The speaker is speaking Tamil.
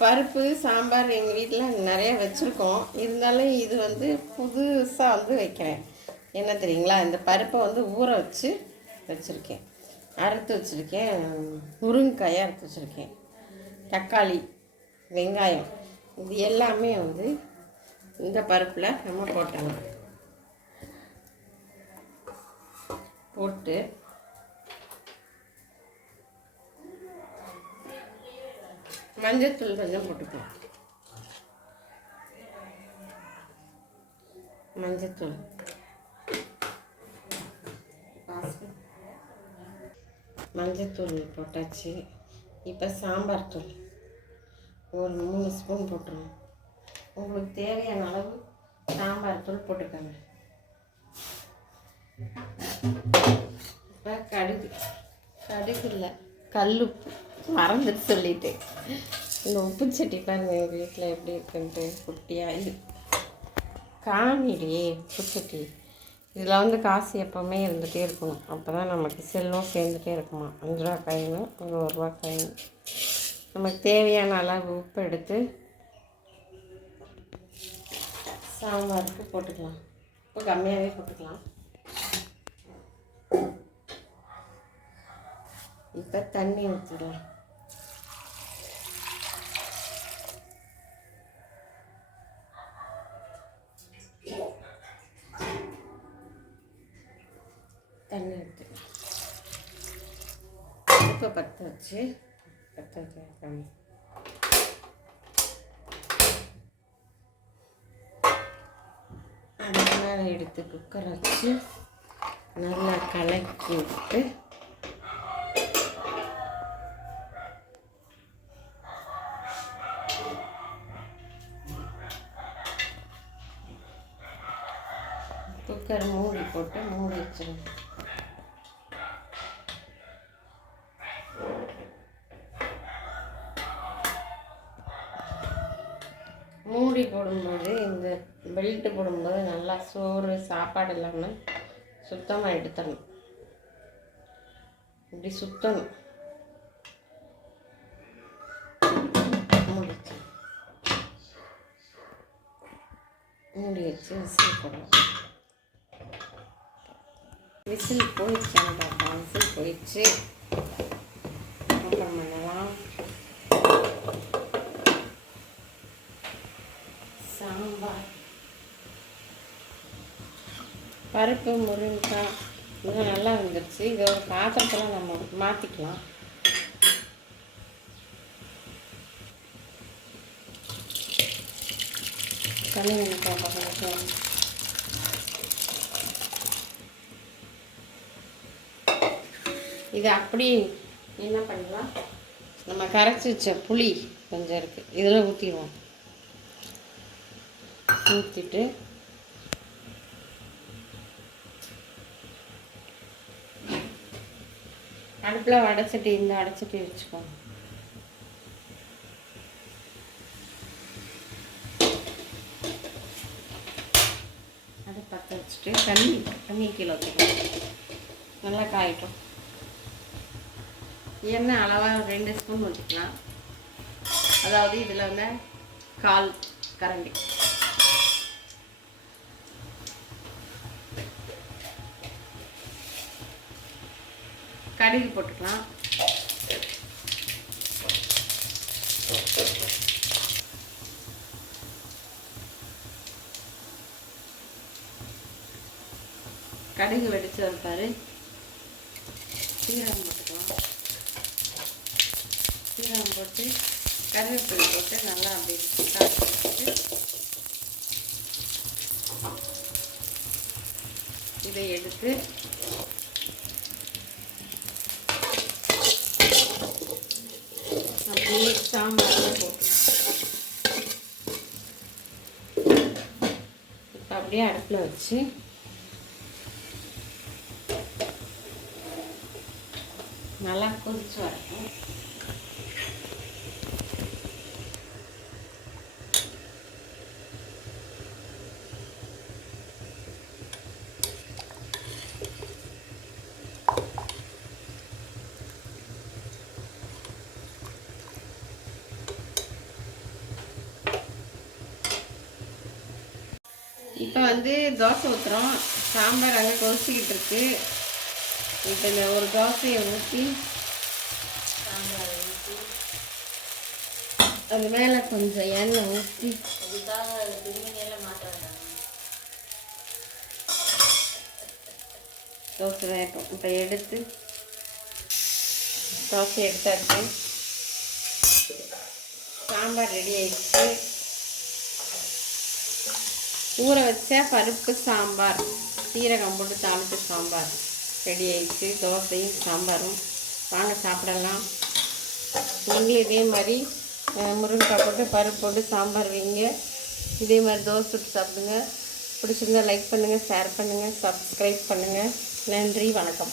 பருப்பு சாம்பார் எங்கள் வீட்டில் நிறைய வச்சுருக்கோம். இருந்தாலும் இது வந்து புதுசாக வந்து வைக்கிறேன். என்ன தெரியுங்களா, இந்த பருப்பை வந்து ஊற வச்சு வச்சுருக்கேன், அறுத்து வச்சுருக்கேன். முருங்கைக்காயை அறுத்து வச்சுருக்கேன், தக்காளி, வெங்காயம், இது எல்லாமே வந்து இந்த பருப்பில் நம்ம போட்டணும். போட்டு மஞ்சத்தூள் கொஞ்சம் போட்டுக்கலாம். மஞ்சத்தூள் போட்டாச்சு. இப்போ சாம்பார் தூள் ஒரு 3 ஸ்பூன் போட்டுருவோம். உங்களுக்கு தேவையான அளவு சாம்பார் தூள் போட்டுக்கோங்க. இப்போ கடுகு இல்லை, கல்லுப்பு மறந்துட்டு சொல்லிட்டேன். இந்த உப்பு சட்டி பாருங்க எங்கள் வீட்டில் எப்படி இருக்குன்ட்டு குட்டியாக இது காணிலே உப்பு சட்டி. இதில் வந்து காசு எப்போவுமே இருந்துகிட்டே இருக்கணும், அப்போ தான் நமக்கு செல்லும் சேர்ந்துட்டே இருக்குமா. 5 ரூபா காயின், ஒரு 1 ரூபா காயின். நமக்கு தேவையான அளவு உப்பு எடுத்து சாம்பாருக்கு போட்டுக்கலாம். உப்பு கம்மியாகவே போட்டுக்கலாம். இப்போ தண்ணி ஊற்றிடலாம். தண்ணி ஊற்றி இப்போ பற்ற வச்சு அதுக்கு மேலே எடுத்து குக்கரை வச்சு நல்லா கலக்கி விட்டு குக்கரை மூடி போட்டு மூடி வச்சிடணும். மூடி போடும்போது இந்த பெல்ட்டு போடும்போது நல்லா சோறு சாப்பாடு இல்லாமல் சுத்தமாக எடுத்துடணும். இப்படி சுத்தணும். மூடி வச்சு விசில் போடலாம். விசில் போயிடுச்சான்னு பார்த்தா, விசில் போயிடுச்சு. ஓப்பன் பண்ணலாம். சாம்பார், பருப்பு, முருங்கைக்காய் இதெல்லாம் நல்லா வந்துடுச்சு. இது ஒரு பாத்திரத்தில் நம்ம மாற்றிக்கலாம். இது அப்படி என்ன பண்ணலாம், நம்ம கரைச்சி வச்ச புளி கொஞ்சம் இருக்குது, இதில் ஊற்றிடுவோம். ஊற்றிட்டு அடுப்பில் வடைச்சட்டி, இந்த வடைச்சட்டி வச்சுக்கோங்க. அதை பற்ற வச்சுட்டு தண்ணி கீழே ஊற்றிக்கலாம். நல்லா காயிட்டும். எண்ணெய் அளவாக 2 ஸ்பூன் ஊற்றிக்கலாம். அதாவது இதில் வந்து 1/4 கரண்டி. கடுகு போட்டுக்கலாம். கடுகு வெடிச்சு வைப்பாரு. சீரகம் போட்டுக்கலாம். சீரகம் போட்டு கருவேப்பிலை போட்டு நல்லா அப்படி காய்ச்சி இதை எடுத்து அப்படியே சாம்பாரில் போட்டு இப்போ அப்படியே அடுப்பில் வச்சு நல்லா கொதிச்சு வரட்டும். இப்போ வந்து தோசை ஊற்றுறோம். சாம்பார் அங்கே கொதிச்சிக்கிட்டு இருக்கு. இப்போ இந்த ஒரு தோசையை ஊற்றி சாம்பார் ஊற்றி அது மேலே கொஞ்சம் எண்ணெய் ஊற்றி அதுக்காக திருமணியெல்லாம் மாற்ற வேண்டாம். தோசை வேட்டும். இப்போ எடுத்து தோசை எடுத்தாச்சு. சாம்பார் ரெடி ஆயிடுச்சு. ஊற வச்ச பருப்பு சாம்பார், சீரகம் போட்டு தாளித்த சாம்பார் ரெடி ஆயிடுச்சு. தோசையும் சாம்பாரும். வாங்க சாப்பிடலாம். நீங்களும் இதே மாதிரி முருங்கைக்காய் போட்டு பருப்பு போட்டு சாம்பார் வைங்க. இதே மாதிரி தோசை சுட்டு சாப்பிடுங்க. பிடிச்சிருந்தா லைக் பண்ணுங்கள், ஷேர் பண்ணுங்கள், சப்ஸ்கிரைப் பண்ணுங்கள். நன்றி, வணக்கம்.